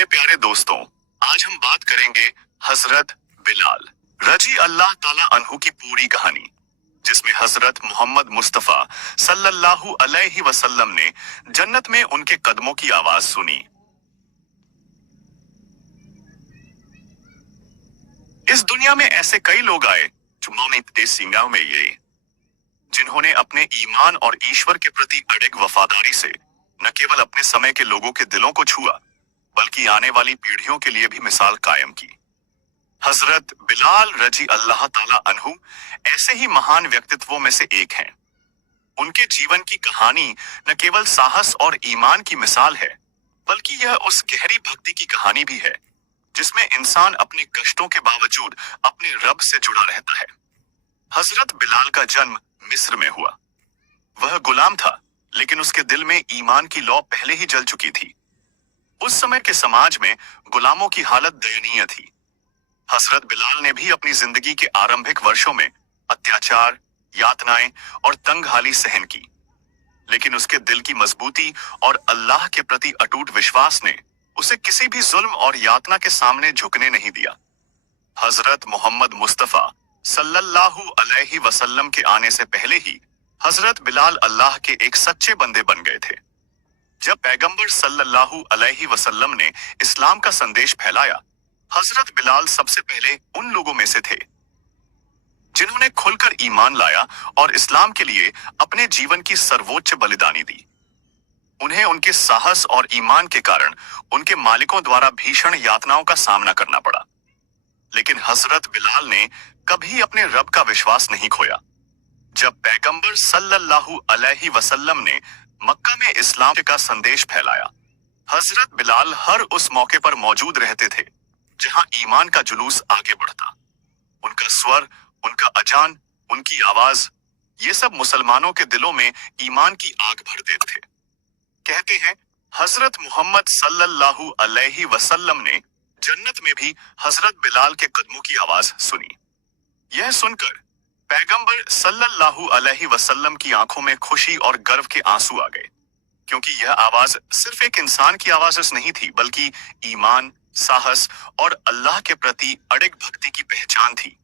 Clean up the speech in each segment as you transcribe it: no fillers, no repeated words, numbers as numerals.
मेरे प्यारे दोस्तों, आज हम बात करेंगे हजरत बिलाल रजी अल्लाह ताला अन्हु की पूरी कहानी, जिसमें हजरत मोहम्मद मुस्तफा सल्लल्लाहु अलैहि वसल्लम ने जन्नत में उनके कदमों की आवाज सुनी। इस दुनिया में ऐसे कई लोग आए जिन्होंने अपने ईमान और ईश्वर के प्रति अडिग वफादारी से न केवल अपने समय के लोगों के दिलों को छुआ, बल्कि आने वाली पीढ़ियों के लिए भी मिसाल कायम की। हजरत बिलाल रजी अल्लाह ताला अन्हु ऐसे ही महान व्यक्तित्वों में से एक हैं। उनके जीवन की कहानी न केवल साहस और ईमान की मिसाल है, बल्कि यह उस गहरी भक्ति की कहानी भी है जिसमें इंसान अपने कष्टों के बावजूद अपने रब से जुड़ा रहता है। हजरत बिलाल का जन्म मिस्र में हुआ। वह गुलाम था, लेकिन उसके दिल में ईमान की लौ पहले ही जल चुकी थी। उस समय के समाज में गुलामों की हालत दयनीय थी। हजरत बिलाल ने भी अपनी जिंदगी के आरंभिक वर्षों में अत्याचार, यातनाएं और तंगहाली सहन की, लेकिन उसके दिल की मजबूती और अल्लाह के प्रति अटूट विश्वास ने उसे किसी भी जुल्म और यातना के सामने झुकने नहीं दिया। हजरत मोहम्मद मुस्तफा सल्लल्लाहु अलैहि वसल्लम के आने से पहले ही हजरत बिलाल अल्लाह के एक सच्चे बंदे बन गए थे। जब पैगंबर सल्लल्लाहु अलैहि वसल्लम ने इस्लाम का संदेश फैलाया, हजरत बिलाल सबसे पहले उन लोगों में से थे जिन्होंने खुलकर ईमान लाया और इस्लाम के लिए अपने जीवन की सर्वोच्च बलिदानी दी। उन्हें उनके साहस और ईमान के कारण उनके मालिकों द्वारा भीषण यातनाओं का सामना करना पड़ा, लेकिन हजरत बिलाल ने कभी अपने रब का विश्वास नहीं खोया। जब पैगंबर सल्लल्लाहु अलैहि वसल्लम ने मक्का में इस्लाम का संदेश फैलाया, हजरत बिलाल हर उस मौके पर मौजूद रहते थे जहां ईमान का जुलूस आगे बढ़ता। उनका स्वर, उनका अजान, उनकी आवाज, ये सब मुसलमानों के दिलों में ईमान की आग भर देते थे। कहते हैं, हजरत मोहम्मद सल्लल्लाहु अलैहि वसल्लम ने जन्नत में भी हजरत बिलाल के कदमों की आवाज सुनी। यह सुनकर पैगंबर सल्लल्लाहु अलैहि वसल्लम की आंखों में खुशी और गर्व के आंसू आ गए, क्योंकि यह आवाज सिर्फ एक इंसान की आवाज नहीं थी, बल्कि ईमान, साहस और अल्लाह के प्रति अडिग भक्ति की पहचान थी।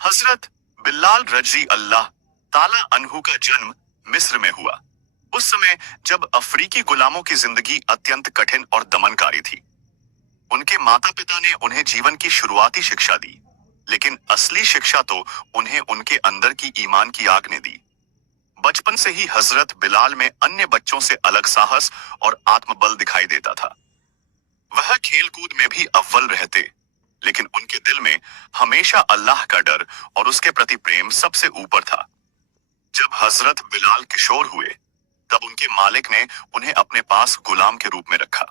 हजरत बिलाल रजी अल्लाह ताला अन्हु का जन्म मिस्र में हुआ, उस समय जब अफ्रीकी गुलामों की जिंदगी अत्यंत कठिन और दमनकारी थी। उनके माता पिता ने उन्हें जीवन की शुरुआती शिक्षा दी, लेकिन असली शिक्षा तो उन्हें उनके अंदर की ईमान की आग ने दी। बचपन से ही हजरत बिलाल में अन्य बच्चों से अलग साहस और आत्मबल दिखाई देता था। वह खेल कूद में भी अव्वल रहते, लेकिन उनके दिल में हमेशा अल्लाह का डर और उसके प्रति प्रेम सबसे ऊपर था। जब हजरत बिलाल किशोर हुए, तब उनके मालिक ने उन्हें अपने पास गुलाम के रूप में रखा।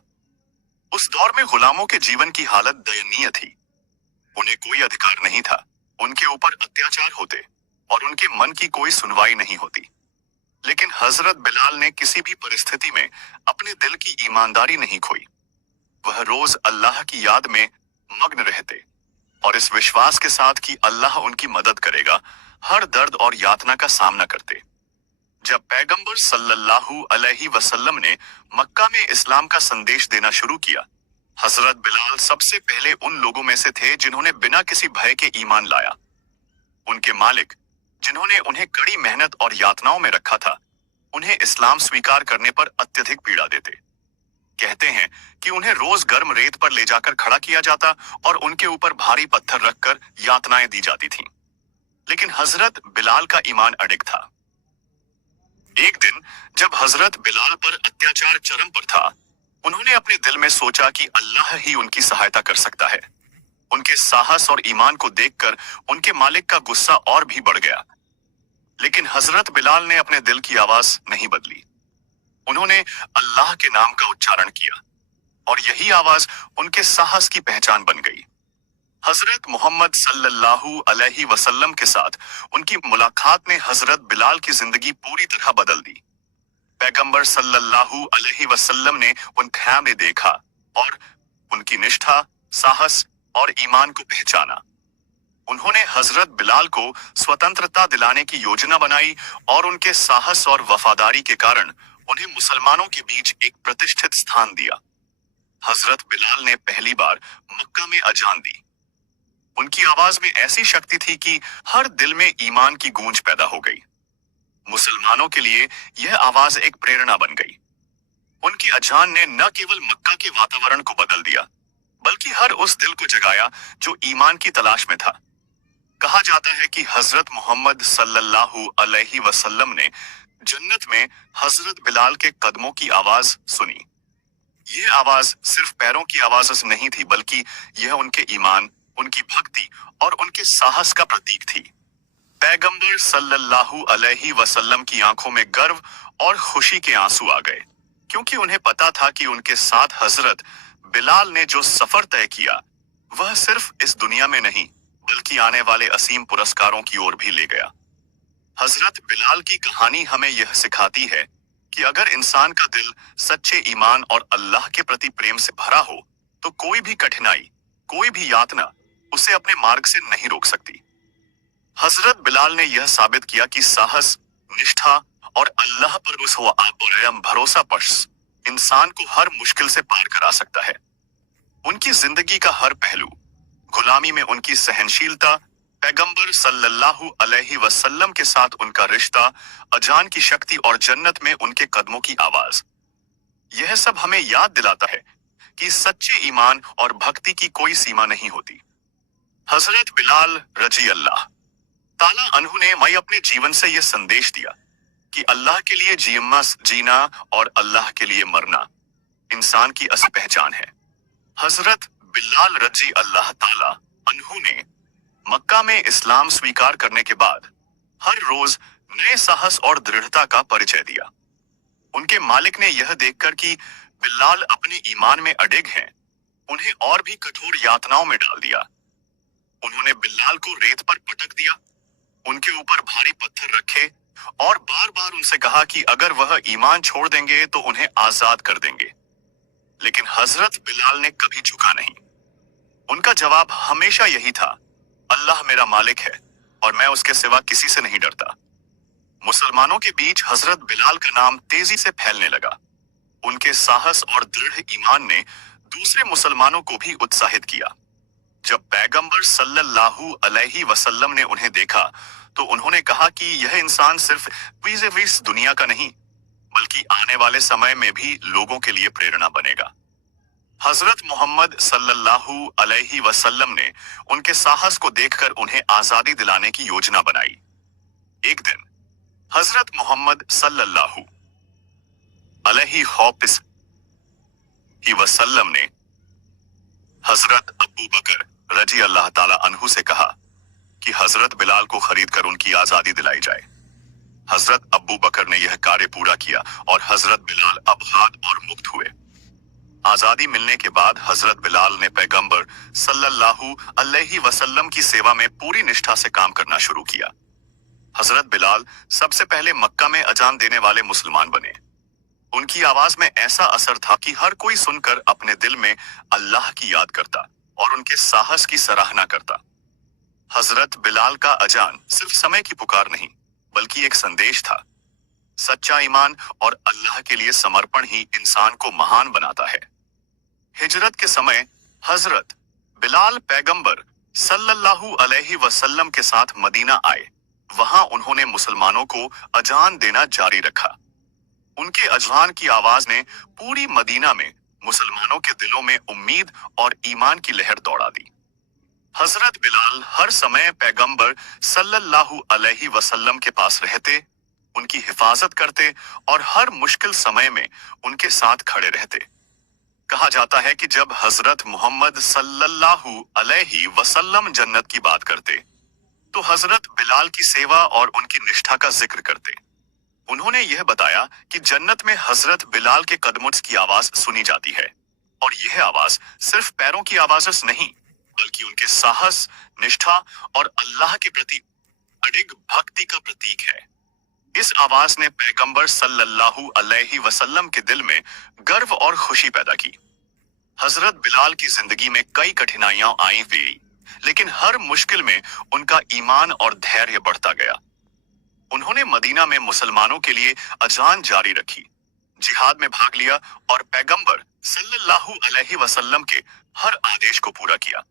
उस दौर में गुलामों के जीवन की हालत दयनीय थी। उन्हें कोई अधिकार नहीं था, उनके ऊपर अत्याचार होते और उनके मन की कोई सुनवाई नहीं होती। लेकिन हजरत बिलाल ने किसी भी परिस्थिति में अपने दिल की ईमानदारी नहीं खोई। वह रोज अल्लाह की याद में मग्न रहते और इस विश्वास के साथ कि अल्लाह उनकी मदद करेगा, हर दर्द और यातना का सामना करते। जब पैगंबर सल्लल्लाहु अलैहि वसल्लम ने मक्का में इस्लाम का संदेश देना शुरू किया, हजरत बिलाल सबसे पहले उन लोगों में से थे जिन्होंने बिना किसी भय के ईमान लाया। उनके मालिक, जिन्होंने उन्हें कड़ी मेहनत और यातनाओं में रखा था, उन्हें इस्लाम स्वीकार करने पर अत्यधिक पीड़ा देते। कहते हैं कि उन्हें रोज गर्म रेत पर ले जाकर खड़ा किया जाता और उनके ऊपर भारी पत्थर रखकर यातनाएं दी जाती थीं। लेकिन हजरत बिलाल का ईमान अडिग था। एक दिन जब हजरत बिलाल पर अत्याचार चरम पर था, उन्होंने अपने दिल में सोचा कि अल्लाह ही उनकी सहायता कर सकता है। उनके साहस और ईमान को देखकर उनके मालिक का गुस्सा और भी बढ़ गया, लेकिन हजरत बिलाल ने अपने दिल की आवाज नहीं बदली। उन्होंने अल्लाह के नाम का उच्चारण किया और यही आवाज उनके साहस की पहचान बन गई। हजरत मोहम्मद सल्लल्लाहु अलैहि वसल्लम के साथ उनकी मुलाकात ने हजरत बिलाल की जिंदगी पूरी तरह बदल दी। पैगंबर सल्लल्लाहु अलैहि वसल्लम ने उन्हें में देखा और उनकी निष्ठा, साहस और ईमान को पहचाना। उन्होंने हजरत बिलाल को स्वतंत्रता दिलाने की योजना बनाई और उनके साहस और वफादारी के कारण उन्हें मुसलमानों के बीच एक प्रतिष्ठित स्थान दिया। हजरत बिलाल ने पहली बार मक्का में अजान दी। उनकी आवाज में ऐसी शक्ति थी कि हर दिल में ईमान की गूंज पैदा हो गई। मुसलमानों के लिए यह आवाज एक प्रेरणा बन गई। उनकी अजान ने न केवल मक्का के वातावरण को बदल दिया, बल्कि हर उस दिल को जगाया जो ईमान की तलाश में था। कहा जाता है कि हजरत मोहम्मद सल्लल्लाहु अलैहि वसल्लम ने जन्नत में हजरत बिलाल के कदमों की आवाज सुनी। यह आवाज सिर्फ पैरों की आवाज नहीं थी, बल्कि यह उनके ईमान, उनकी भक्ति और उनके साहस का प्रतीक थी। पैगंबर सल्लल्लाहु अलैहि वसल्लम की आंखों में गर्व और खुशी के आंसू आ गए, क्योंकि उन्हें पता था कि उनके साथ हजरत बिलाल ने जो सफर तय किया, वह सिर्फ इस दुनिया में नहीं, बल्कि आने वाले असीम पुरस्कारों की ओर भी ले गया। हजरत बिलाल की कहानी हमें यह सिखाती है कि अगर इंसान का दिल सच्चे ईमान और अल्लाह के प्रति प्रेम से भरा हो, तो कोई भी कठिनाई, कोई भी यातना उसे अपने मार्ग से नहीं रोक सकती। हजरत बिलाल ने यह साबित किया कि साहस, निष्ठा और अल्लाह पर उस भरोसा पक्ष इंसान को हर मुश्किल से पार करा सकता है। उनकी जिंदगी का हर पहलू, गुलामी में उनकी सहनशीलता, पैगंबर सल्लल्लाहु अलैहि वसल्लम के साथ उनका रिश्ता, अजान की शक्ति और जन्नत में उनके कदमों की आवाज, यह सब हमें याद दिलाता है कि सच्चे ईमान और भक्ति की कोई सीमा नहीं होती। हजरत बिलाल रजी अल्लाह ताला अन्हु ने मैं अपने जीवन से यह संदेश दिया कि अल्लाह के लिए जीना और अल्लाह के लिए मरना इंसान की असली पहचान है। हजरत बिलाल रजी अल्लाह ताला अन्हु ने मक्का में इस्लाम स्वीकार करने के बाद हर रोज नए साहस और दृढ़ता का परिचय दिया। उनके मालिक ने यह देखकर कि बिलाल अपने ईमान में अडिग हैं, उन्हें और भी कठोर यातनाओं में डाल दिया। उन्होंने बिलाल को रेत पर पटक दिया, उनके ऊपर भारी पत्थर रखे और बार बार उनसे कहा कि अगर वह ईमान छोड़ देंगे तो उन्हें आजाद कर देंगे। लेकिन हजरत बिलाल ने कभी झुका नहीं। उनका जवाब हमेशा यही था, अल्लाह मेरा मालिक है और मैं उसके सिवा किसी से नहीं डरता। मुसलमानों के बीच हजरत बिलाल का नाम तेजी से फैलने लगा। उनके साहस और दृढ़ ईमान ने दूसरे मुसलमानों को भी उत्साहित किया। जब पैगंबर सल्लल्लाहु अलैहि वसल्लम ने उन्हें देखा, तो उन्होंने कहा कि यह इंसान सिर्फ इस दुनिया का नहीं, बल्कि आने वाले समय में भी लोगों के लिए प्रेरणा बनेगा। हजरत मोहम्मद सल्लल्लाहु अलैहि वसल्लम ने उनके साहस को देखकर उन्हें आजादी दिलाने की योजना बनाई। एक दिन हजरत मोहम्मद सल्लल्लाहु अलैहि वसल्लम ने हजरत अबू बकर रजी अल्लाह ताला अन्हु से कहा कि हजरत बिलाल को खरीद कर उनकी आजादी दिलाई जाए। हजरत अबू बकर ने यह कार्य पूरा किया और हजरत बिलाल आबाद और मुक्त हुए। आजादी मिलने के बाद हजरत बिलाल ने पैगंबर सल्लल्लाहु अलैहि वसल्लम की सेवा में पूरी निष्ठा से काम करना शुरू किया। हजरत बिलाल सबसे पहले मक्का में अजान देने वाले मुसलमान बने। उनकी आवाज में ऐसा असर था कि हर कोई सुनकर अपने दिल में अल्लाह की याद करता और उनके साहस की सराहना करता। हजरत बिलाल का अजान सिर्फ समय की पुकार नहीं, बल्कि एक संदेश था। सच्चा ईमान और अल्लाह के लिए समर्पण ही इंसान को महान बनाता है। हिजरत के समय हजरत बिलाल पैगंबर सल्लल्लाहु अलैहि वसल्लम के साथ मदीना आए। वहां उन्होंने मुसलमानों को अजान देना जारी रखा। उनके अजान की आवाज ने पूरी मदीना में मुसलमानों के दिलों में उम्मीद और ईमान की लहर दौड़ा दी। हजरत बिलाल हर समय पैगंबर सल्लल्लाहु अलैहि वसल्लम के पास रहते, उनकी हिफाजत करते और हर मुश्किल समय में उनके साथ खड़े रहते। कहा जाता है कि जब हजरत मोहम्मद सल्लल्लाहु अलैहि वसल्लम जन्नत की बात करते, तो हजरत बिलाल की सेवा और उनकी निष्ठा का जिक्र करते। उन्होंने यह बताया कि जन्नत में हजरत बिलाल के कदमों की आवाज सुनी जाती है, और यह आवाज सिर्फ पैरों की आवाज नहीं, बल्कि उनके साहस, निष्ठा और अल्लाह के प्रति अडिग भक्ति का प्रतीक है। इस आवाज ने पैगंबर सल्लल्लाहु अलैहि वसल्लम के दिल में गर्व और खुशी पैदा की। हजरत बिलाल की जिंदगी में कई कठिनाइयां आई हुई, लेकिन हर मुश्किल में उनका ईमान और धैर्य बढ़ता गया। उन्होंने मदीना में मुसलमानों के लिए अजान जारी रखी, जिहाद में भाग लिया और पैगंबर सल्लल्लाहु अलैहि वसल्लम के हर आदेश को पूरा किया।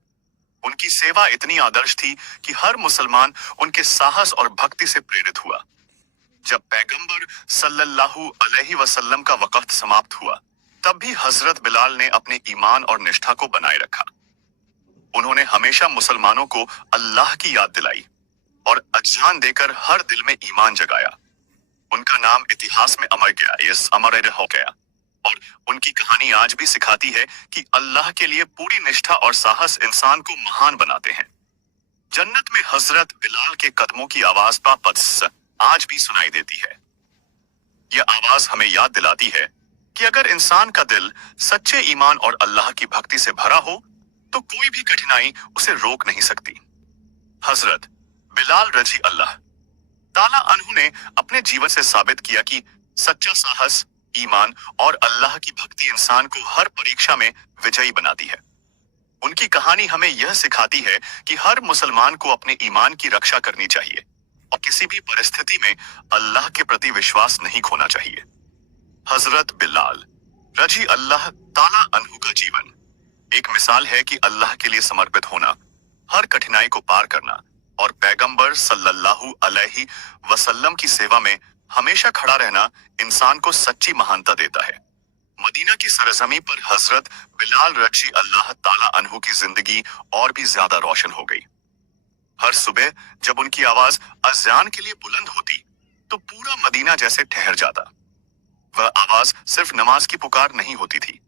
उनकी सेवा इतनी आदर्श थी कि हर मुसलमान उनके साहस और भक्ति से प्रेरित हुआ। जब पैगंबर सल्लल्लाहु अलैहि वसल्लम का वक़्त समाप्त हुआ, तब भी हजरत बिलाल ने अपने ईमान और निष्ठा को बनाए रखा। उन्होंने हमेशा मुसलमानों को अल्लाह की याद दिलाई और अज़ान देकर हर दिल में ईमान जगाया। उनका नाम इतिहास में अमर गया, यस अमर हो गया। और उनकी कहानी आज भी सिखाती है कि अल्लाह के लिए पूरी निष्ठा और साहस इंसान को महान बनाते हैं। जन्नत में हजरत बिलाल के कदमों की आवाज पापस आज भी सुनाई देती है। यह आवाज हमें याद दिलाती है कि अगर इंसान का दिल सच्चे ईमान और अल्लाह की भक्ति से भरा हो, तो कोई भी कठिनाई उसे रोक नहीं सकती। हजरत बिलाल रजी अल्लाह ताला अन्हु ने अपने जीवन से साबित किया कि सच्चा साहस, ईमान और अल्लाह की भक्ति इंसान को हर परीक्षा में विजयी बनाती है। उनकी कहानी हमें यह सिखाती है कि हर मुसलमान को अपने ईमान की रक्षा करनी चाहिए और किसी भी परिस्थिति में अल्लाह के प्रति विश्वास नहीं खोना चाहिए। हजरत बिलाल रजी अल्लाह ताला अन्हु का जीवन एक मिसाल है कि अल्लाह के लिए समर्पित होना, हर कठिनाई को पार करना और पैगंबर सल्लल्लाहु अलैहि वसल्लम की सेवा में हमेशा खड़ा रहना इंसान को सच्ची महानता देता है। मदीना की सरजमी पर हजरत बिलाल रजी अल्लाह ताला अन्हु की जिंदगी और भी ज्यादा रोशन हो गई। हर सुबह जब उनकी आवाज अज़ान के लिए बुलंद होती, तो पूरा मदीना जैसे ठहर जाता। वह आवाज सिर्फ नमाज की पुकार नहीं होती थी,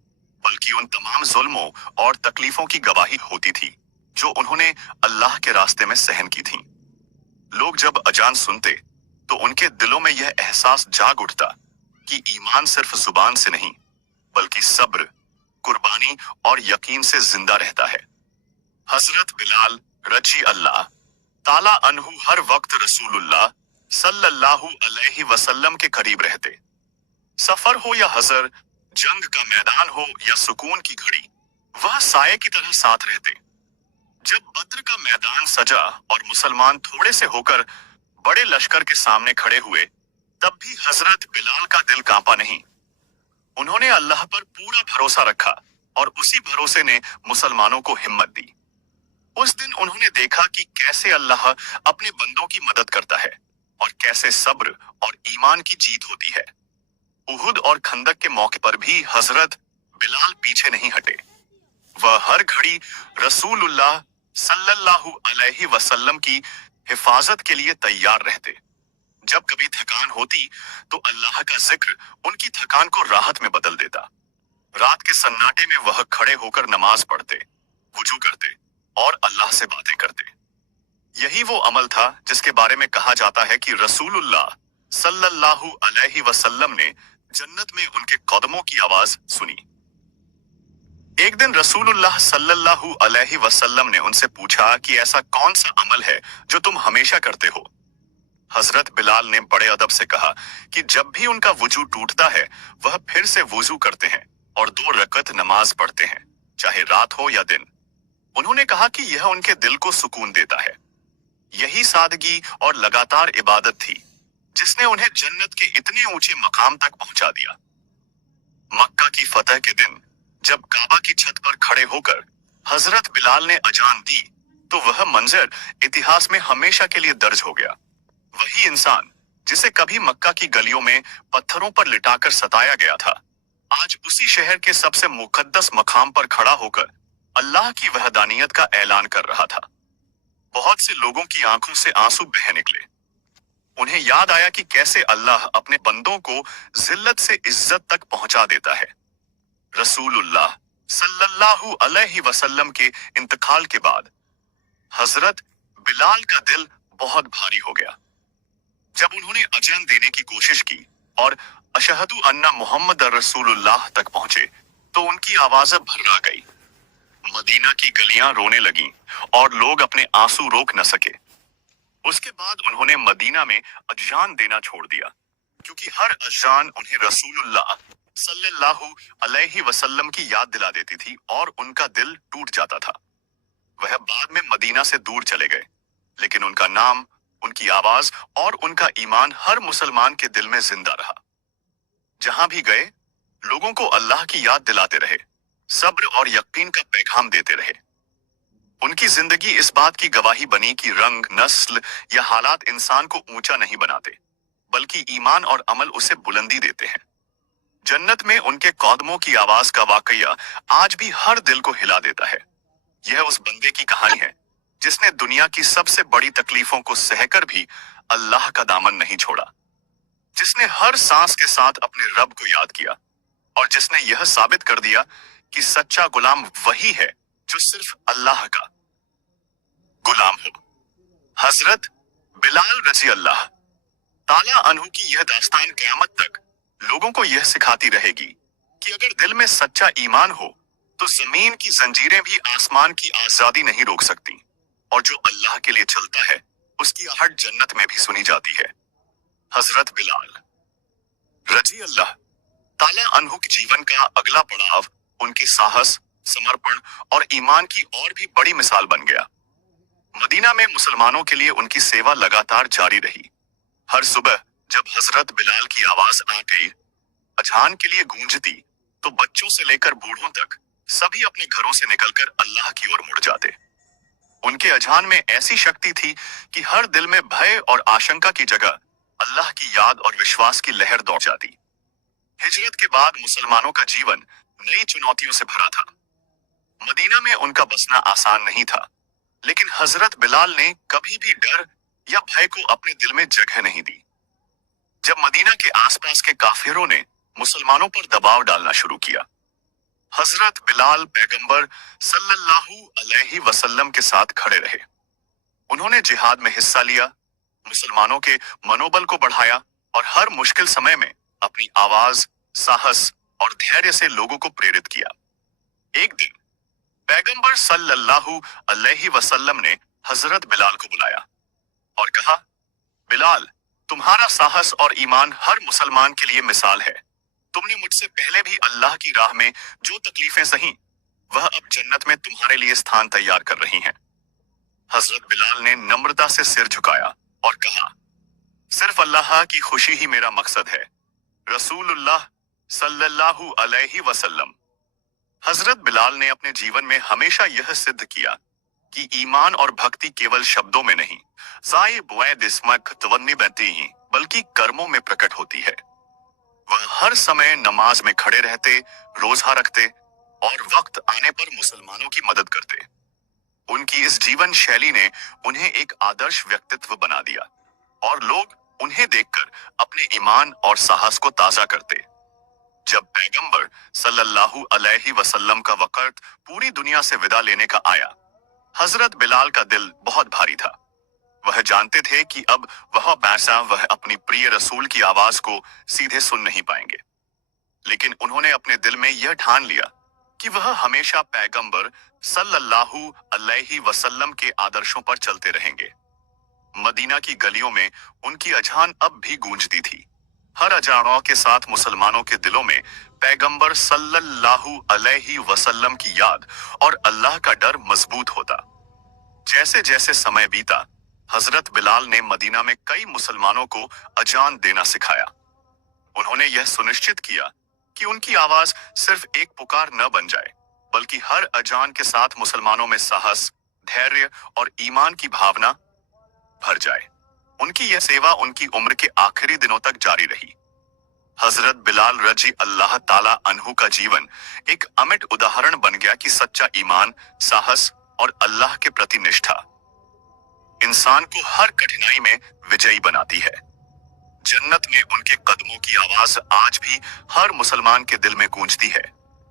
बल्कि उन तमाम जुल्मों और तकलीफों की गवाही होती थी जो उन्होंने अल्लाह के रास्ते में सहन की थीं। लोग जब अजान सुनते, तो उनके दिलों में यह एहसास जाग उठता कि ईमान सिर्फ जुबान से नहीं, बल्कि सब्र, कुर्बानी और यकीन से जिंदा रहता है। हजरत बिलाल रजी अल्लाह ताला अन्हु हर वक्त रसूलुल्लाह सल्लल्लाहु अलैहि वसल्लम के करीब रहते। सफर हो या हजर, जंग का मैदान हो या सुकून की घड़ी, वह साये की तरह साथ रहते। जब बद्र का मैदान सजा और मुसलमान थोड़े से होकर बड़े लश्कर के सामने खड़े हुए, तब भी हजरत बिलाल का दिल कांपा नहीं। उन्होंने अल्लाह पर पूरा भरोसा रखा और उसी भरोसे ने मुसलमानों को हिम्मत दी। उस दिन उन्होंने देखा कि कैसे अल्लाह अपने बंदों की मदद करता है और कैसे सब्र और ईमान की जीत होती है। उहुद और खंदक के मौके पर भी हजरत बिलाल पीछे नहीं हटे। वह हर घड़ी रसूलुल्लाह सल्लल्लाहु अलैहि वसल्लम की हिफाजत के लिए तैयार रहते। जब कभी थकान होती, तो अल्लाह का जिक्र उनकी थकान को राहत में बदल देता। रात के सन्नाटे में वह खड़े होकर नमाज पढ़ते, वुजू करते और अल्लाह से बातें करते। यही वो अमल था जिसके बारे में कहा जाता है कि रसूलुल्लाह सल्लल्लाहु अलैहि वसल्लम ने जन्नत में उनके कदमों की आवाज सुनी। एक दिन रसूलुल्लाह सल्लल्लाहु अलैहि वसल्लम ने उनसे पूछा कि ऐसा कौन सा अमल है जो तुम हमेशा करते हो। हजरत बिलाल ने बड़े अदब से कहा कि जब भी उनका वुजू टूटता है, वह फिर से वुजू करते हैं और 2 रकअत नमाज पढ़ते हैं, चाहे रात हो या दिन। उन्होंने कहा कि यह उनके दिल को सुकून देता है। यही सादगी और लगातार इबादत थी जिसने उन्हें जन्नत के इतने ऊंचे मकाम तक पहुंचा दिया। मक्का की फतह के दिन जब काबा की छत पर खड़े होकर हजरत बिलाल ने अजान दी, तो वह मंजर इतिहास में हमेशा के लिए दर्ज हो गया। वही इंसान जिसे कभी मक्का की गलियों में पत्थरों पर लिटाकर सताया गया था, आज उसी शहर के सबसे मुकद्दस मकाम पर खड़ा होकर अल्लाह की वहदानियत का ऐलान कर रहा था। बहुत से लोगों की आंखों से आंसू बह निकले। उन्हें याद आया कि कैसे अल्लाह अपने बंदों को जिल्लत से इज्जत तक पहुंचा देता है। रसूलुल्लाह सल्लल्लाहु अलैहि वसल्लम के इंतकाल के बाद हजरत बिलाल का दिल बहुत भारी हो गया। जब उन्होंने अज़ान देने की कोशिश की और अशहदु अन्ना मुहम्मद रसूलुल्लाह तक पहुंचे, तो उनकी आवाज भर्रा गई। मदीना की गलियां रोने लगीं और लोग अपने आंसू रोक न सके। उसके बाद उन्होंने मदीना में अज़ान देना छोड़ दिया, क्योंकि हर अज़ान उन्हें रसूलुल्लाह सल्लल्लाहु अलैहि वसल्लम की याद दिला देती थी और उनका दिल टूट जाता था। वह बाद में मदीना से दूर चले गए, लेकिन उनका नाम, उनकी आवाज और उनका ईमान हर मुसलमान के दिल में जिंदा रहा। जहां भी गए लोगों को अल्लाह की याद दिलाते रहे, सब्र और यकीन का पैगाम देते रहे। उनकी जिंदगी इस बात की गवाही बनी कि रंग, नस्ल या हालात इंसान को ऊंचा नहीं बनाते, बल्कि ईमान और अमल उसे बुलंदी देते हैं। जन्नत में उनके कदमों की आवाज का वाकया आज भी हर दिल को हिला देता है। यह उस बंदे की कहानी है जिसने दुनिया की सबसे बड़ी तकलीफों को सहकर भी अल्लाह का दामन नहीं छोड़ा, जिसने हर सांस के साथ अपने रब को याद किया और जिसने यह साबित कर दिया कि सच्चा गुलाम वही है जो सिर्फ अल्लाह का गुलाम हो। हजरत बिलाल रजी अल्लाह ताला अन्हु की यह दास्तान क़यामत तक लोगों को यह सिखाती रहेगी कि अगर दिल में सच्चा ईमान हो तो जमीन की जंजीरें भी आसमान की आजादी नहीं रोक सकती, और जो अल्लाह के लिए चलता है उसकी आहट जन्नत में भी सुनी जाती है। हजरत बिलाल रजी अल्लाह ताला अन्हु के जीवन का अगला पड़ाव उनके साहस, समर्पण और ईमान की और भी बड़ी मिसाल बन गया। मदीना में मुसलमानों के लिए उनकी सेवा लगातार जारी रही। हर सुबह जब हजरत बिलाल की आवाज आ गई, अजान के लिए गूंजती, तो बच्चों से लेकर बूढ़ों तक सभी अपने घरों से निकलकर अल्लाह की ओर मुड़ जाते। उनके अजान में ऐसी शक्ति थी कि हर दिल में भय और आशंका की जगह अल्लाह की याद और विश्वास की लहर दौड़ जाती। हिजरत के बाद मुसलमानों का जीवन नई चुनौतियों से भरा था। मदीना में उनका बसना आसान नहीं था, लेकिन हजरत बिलाल ने कभी भी डर या भय को अपने दिल में जगह नहीं दी। जब मदीना के आसपास के काफिरों ने मुसलमानों पर दबाव डालना शुरू किया, हजरत बिलाल पैगंबर सल्लल्लाहु अलैहि वसल्लम के साथ खड़े रहे। उन्होंने जिहाद में हिस्सा लिया, मुसलमानों के मनोबल को बढ़ाया और हर मुश्किल समय में अपनी आवाज, साहस और धैर्य से लोगों को प्रेरित किया। एक दिन पैगंबर सल्लल्लाहु अलैहि वसल्लम ने हजरत बिलाल को बुलाया और कहा, बिलाल, तुम्हारा साहस और ईमान हर मुसलमान के लिए मिसाल है। तुमने मुझसे पहले भी अल्लाह की राह में जो तकलीफें सही, वह अब जन्नत में तुम्हारे लिए स्थान तैयार कर रही हैं। हजरत बिलाल ने नम्रता से सिर झुकाया और कहा, सिर्फ अल्लाह की खुशी ही मेरा मकसद है, रसूलुल्लाह सल्लल्लाहु अलैहि वसल्लम। हजरत बिलाल ने अपने जीवन में हमेशा यह सिद्ध किया कि ईमान और भक्ति केवल शब्दों में नहीं, बल्कि कर्मों में प्रकट होती है। वह हर समय नमाज में खड़े रहते, रोजा रखते और वक्त आने पर मुसलमानों की मदद करते। उनकी इस जीवन शैली ने उन्हें एक आदर्श व्यक्तित्व बना दिया और लोग उन्हें देखकर अपने ईमान और साहस को ताजा करते। जब पैगंबर सल्लल्लाहु अलैहि वसल्लम का वक्त पूरी दुनिया से विदा लेने का आया, हजरत बिलाल का दिल बहुत भारी था। वह जानते थे कि अब वह अपनी प्रिय रसूल की आवाज को सीधे सुन नहीं पाएंगे, लेकिन उन्होंने अपने दिल में यह ठान लिया कि वह हमेशा पैगंबर सल्लल्लाहु अलैहि वसल्लम के आदर्शों पर चलते रहेंगे। मदीना की गलियों में उनकी अजान अब भी गूंजती थी। हर अजानों के साथ मुसलमानों के दिलों में पैगंबर सल्लल्लाहु अलैहि वसल्लम की याद और अल्लाह का डर मजबूत होता। जैसे जैसे समय बीता, हजरत बिलाल ने मदीना में कई मुसलमानों को अजान देना सिखाया। उन्होंने यह सुनिश्चित किया कि उनकी आवाज सिर्फ एक पुकार न बन जाए, बल्कि हर अजान के साथ मुसलमानों में साहस, धैर्य और ईमान की भावना भर जाए। उनकी यह सेवा उनकी उम्र के आखिरी दिनों तक जारी रही। हजरत बिलाल रजी अल्लाह ताला अन्हु का जीवन एक अमिट उदाहरण बन गया कि सच्चा ईमान, साहस और अल्लाह के प्रति निष्ठा इंसान को हर कठिनाई में विजयी बनाती है। जन्नत में उनके कदमों की आवाज आज भी हर मुसलमान के दिल में गूंजती है।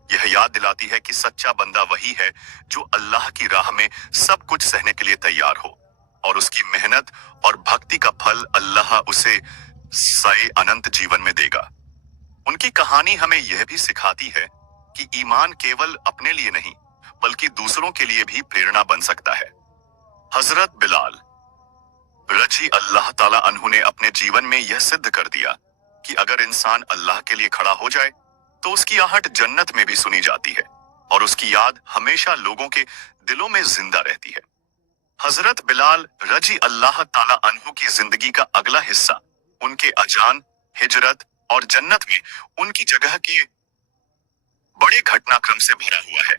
यह याद दिलाती है कि सच्चा बंदा वही है जो अल्लाह की राह में सब कुछ सहने के लिए तैयार हो, और उसकी मेहनत और भक्ति का फल अल्लाह उसे सए अनंत जीवन में देगा। उनकी कहानी हमें यह भी सिखाती है कि ईमान केवल अपने लिए नहीं, बल्कि दूसरों के लिए भी प्रेरणा बन सकता है। हजरत बिलाल रजी अल्लाह ताला अन्हु ने अपने जीवन में यह सिद्ध कर दिया कि अगर इंसान अल्लाह के लिए खड़ा हो जाए तो उसकी आहट जन्नत में भी सुनी जाती है और उसकी याद हमेशा लोगों के दिलों में जिंदा रहती है। हजरत बिलाल रजी अल्लाह ताला अन्हु की जिंदगी का अगला हिस्सा उनके अजान, हिजरत और जन्नत में उनकी जगह के बड़े घटनाक्रम से भरा हुआ है।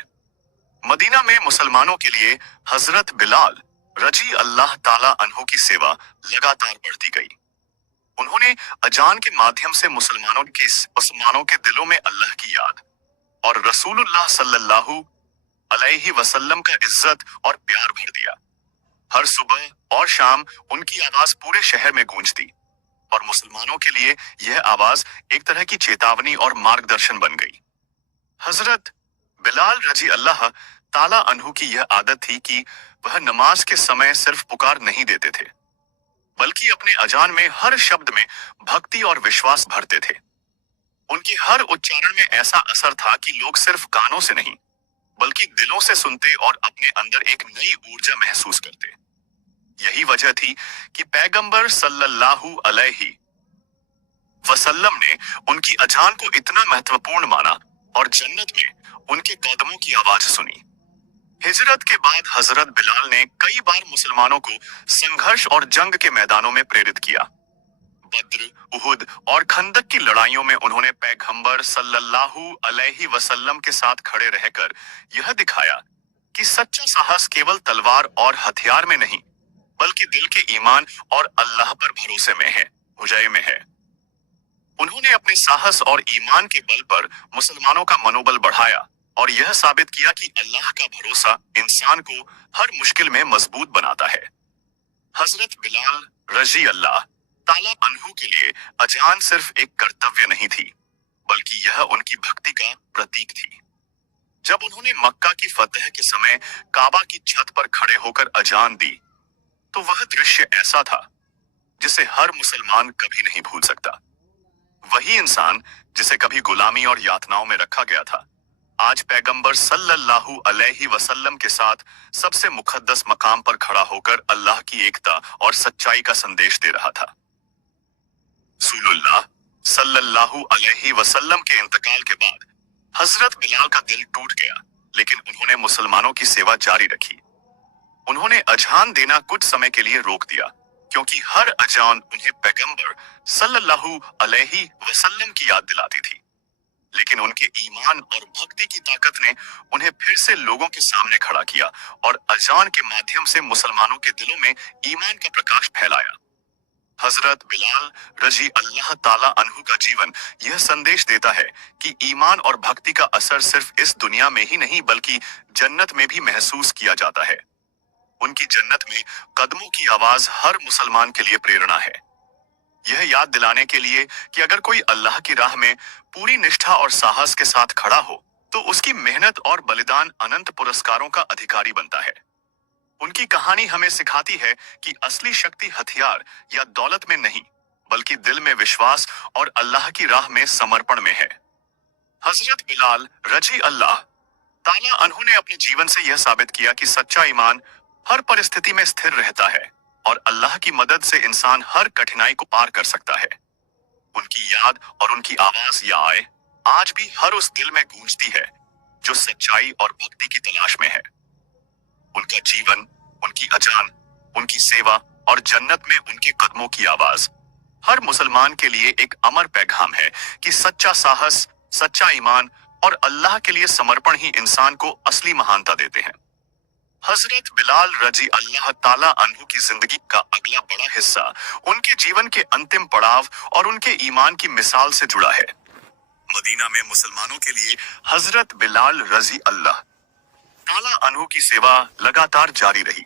मदीना में मुसलमानों के लिए हजरत बिलाल रजी अल्लाह ताला अन्हु की सेवा लगातार बढ़ती गई। उन्होंने अजान के माध्यम से मुसलमानों के दिलों में अल्लाह की याद और रसूलुल्लाह सल्लल्लाहु अलैहि वसल्लम का इज्जत और प्यार भर दिया। हर सुबह और शाम उनकी आवाज पूरे शहर में गूंजती और मुसलमानों के लिए यह आवाज एक तरह की चेतावनी और मार्गदर्शन बन गई। हजरत बिलाल रजी अल्लाह ताला अन्हु की यह आदत थी कि वह नमाज के समय सिर्फ पुकार नहीं देते थे, बल्कि अपने अजान में हर शब्द में भक्ति और विश्वास भरते थे। उनके हर उच्चारण में ऐसा असर था कि लोग सिर्फ कानों से नहीं, बल्कि दिलों से सुनते और अपने अंदर एक नई ऊर्जा महसूस करते। यही वजह थी कि पैगंबर सल्लल्लाहु अलैहि वसल्लम ने उनकी अजान को इतना महत्वपूर्ण माना और जन्नत में उनके कदमों की आवाज सुनी। हिजरत के बाद हजरत बिलाल ने कई बार मुसलमानों को संघर्ष और जंग के मैदानों में प्रेरित किया। बद्र, उहुद और खंदक की लड़ाइयों में उन्होंने पैगंबर सल्लल्लाहु अलैहि वसल्लम के साथ खड़े रहकर यह दिखाया कि सच्चा साहस केवल तलवार और हथियार में नहीं, बल्कि दिल के ईमान और अल्लाह पर भरोसे में है, हुजय में है। उन्होंने अपने साहस और ईमान के बल पर मुसलमानों का मनोबल बढ़ाया और यह साबित किया कि अल्लाह का भरोसा इंसान को हर मुश्किल में मजबूत बनाता है। हजरत बिलाल रजी अल्लाह ताला अन्हु के लिए अजान सिर्फ एक कर्तव्य नहीं थी, बल्कि यह उनकी भक्ति का प्रतीक थी। जब उन्होंने मक्का की फतह के समय काबा की छत पर खड़े होकर अजान दी, तो वह दृश्य ऐसा था जिसे हर मुसलमान कभी नहीं भूल सकता। वही इंसान जिसे कभी गुलामी और यातनाओं में रखा गया था, आज पैगंबर सल्लल्लाहु अलैहि वसल्लम के साथ सबसे मुकद्दस मकाम पर खड़ा होकर अल्लाह की एकता और सच्चाई का संदेश दे रहा था। रसूलुल्लाह सल्लल्लाहु अलैहि वसल्लम के इंतकाल के बाद हजरत बिलाल का दिल टूट गया, लेकिन उन्होंने मुसलमानों की सेवा जारी रखी। उन्होंने अजान देना कुछ समय के लिए रोक दिया, क्योंकि हर अजान उन्हें पैगंबर सल्लल्लाहु अलैहि वसल्लम की याद दिलाती थी। लेकिन उनके ईमान और भक्ति की ताकत ने उन्हें फिर से लोगों के सामने खड़ा किया और अजान के माध्यम से मुसलमानों के दिलों में ईमान का प्रकाश फैलाया। हजरत बिलाल रजी अल्लाह ताला अन्हु का जीवन यह संदेश देता है कि ईमान और भक्ति का असर सिर्फ इस दुनिया में ही नहीं, बल्कि जन्नत में भी महसूस किया जाता है। उनकी जन्नत में कदमों की आवाज हर मुसलमान के लिए प्रेरणा है, यह याद दिलाने के लिए कि अगर कोई अल्लाह की राह में पूरी निष्ठा और साहस के साथ खड़ा हो, तो उसकी मेहनत और बलिदान अनंत पुरस्कारों का अधिकारी बनता है। उनकी कहानी हमें सिखाती है कि असली शक्ति हथियार या दौलत में नहीं, बल्कि दिल में विश्वास और अल्लाह की राह में समर्पण में है। हजरत बिलाल रजी अल्लाह ताला अन्हु ने अपने जीवन से यह साबित किया कि सच्चा ईमान हर परिस्थिति में स्थिर रहता है और अल्लाह की मदद से इंसान हर कठिनाई को पार कर सकता है। उनकी याद और उनकी आवाज या आए आज भी हर उस दिल में गूंजती है जो सच्चाई और भक्ति की तलाश में है। उनका जीवन, उनकी अजान, उनकी सेवा और जन्नत में उनके कदमों की आवाज हर मुसलमान के लिए एक अमर पैगाम है कि सच्चा साहस, सच्चा ईमान और अल्लाह के लिए समर्पण ही इंसान को असली महानता देते हैं। हजरत बिलाल रजी अल्लाह ताला अन्हु की जिंदगी का अगला बड़ा हिस्सा उनके जीवन के अंतिम पड़ाव और उनके ईमान की मिसाल से जुड़ा है। मदीना में मुसलमानों के लिए हजरत बिलाल रजी अल्लाह ताला अन्हु की सेवा लगातार जारी रही